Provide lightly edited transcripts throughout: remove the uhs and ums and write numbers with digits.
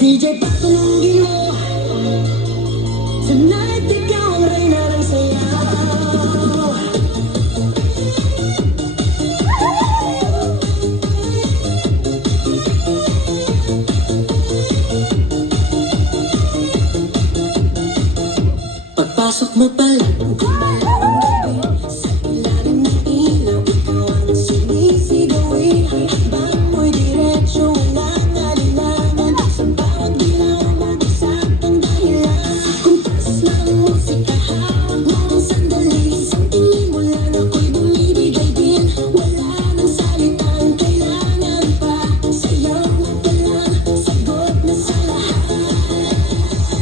DJ patulungin mo. Tonight ikaw ang reyna ng sayaw. Pagpasok mo pala sa ilalim ng ilaw, ikaw ang sinisigawin. Habang mo'y diretsyo, walang alinlangan. Sa bawat ginaw, mag-isaktong dahilan. Kumpas ng musika, hawak mo ang sandali. Sa tingin mo lang ako'y bumibigay din. Wala nang salitang kailangan pa. Sayaw mo pa lang, sagot na sa lahat.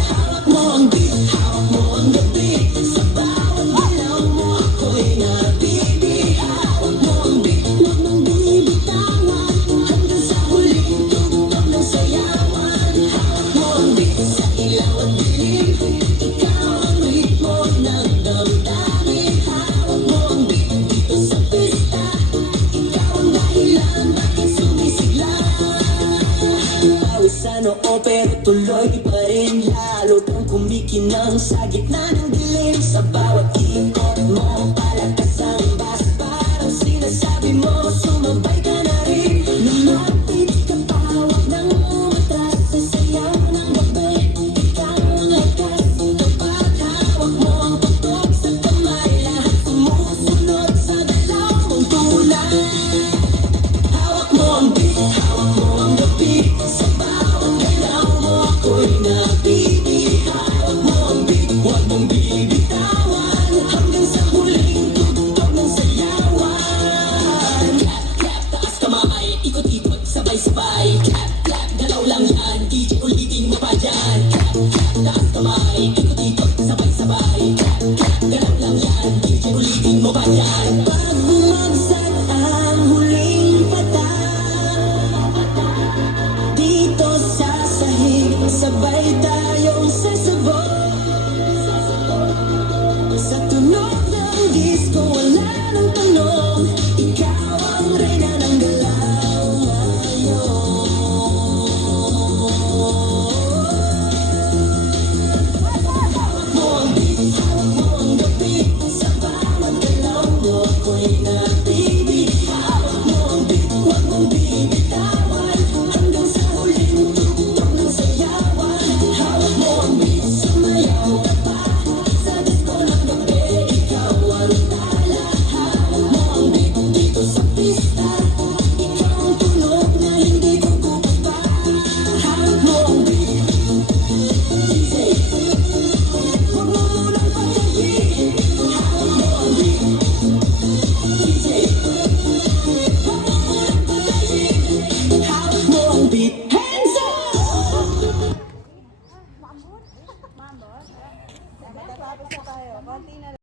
Hawak mo ang beat, hawak mo ang gabi. Sa bawat galaw mo ako'y nabibi. Hawak mo ang beat, huwag mong bibitawan. Hanggang sa huling tugtog ng sayawan. Hawak mo ang beat, sa ilaw at dilim. Ikaw ang ritmo ng damdamin. Hawak mo ang beat dito sa pista. Ikaw ang dahilan bakit sumisigla. Pawis sa noo pero tuloy pa rin. Lalo kang kumikinang sa gitna ng dilim. Sa bawat ikot mo, palakas ang bas. Parang sinasabi mo, sumabay ka na rin. Lumapit ka pa, huwag nang umatras. Sa sayaw ng gabi, ikaw ang lakas. Kapag hawak mo ang patok sa kamay, lahat sumusunod sa dalaw mong tulad. Hawak mo ang beat, hawak mo ang gabi. Sa bawat galaw mo ako'y nabibi. Hawak mo ang beat, huwag mong bibitawan. Hanggang sa huling tugtog ng sayawan. Clap, clap, taas kamay, ikot-ikot, sabay-sabay. Clap, clap, galaw lang yan, DJ ulitin mo pa dyan. Clap, clap, taas kamay, ikot-ikot, sabay-sabay. Clap, clap, galaw lang yan, DJ ulitin mo pa dyan. Pag bumagsak ang huling patak, dito sa sahig, sabay tayong sasabog. Sa tunog ng disco, wala nang tanong. Ikaw ang reyna ng galaw ngayon. Hawak mo ang beat, hawak mo ang gabi. Sa bawat galaw mo ako'y nabibi. Hawak mo ang beat, huwag mong bibitawan. Hanggang sa huling tugtog ng sayawan. Hawak mo ang beat, sumayaw ka pa. Sa disco ng gabi, ikaw ang tala. Hawak mo ang beat dito sa pista. Ikaw ang tunog na hindi kukupas pa. Hawak mo ang beat, DJ. Huwag mo munang patayin. Hawak mo ang beat, DJ. Huwag mo munang patayin. Hawak mo ang beat, hands up! Matatapos na tayo. Konti na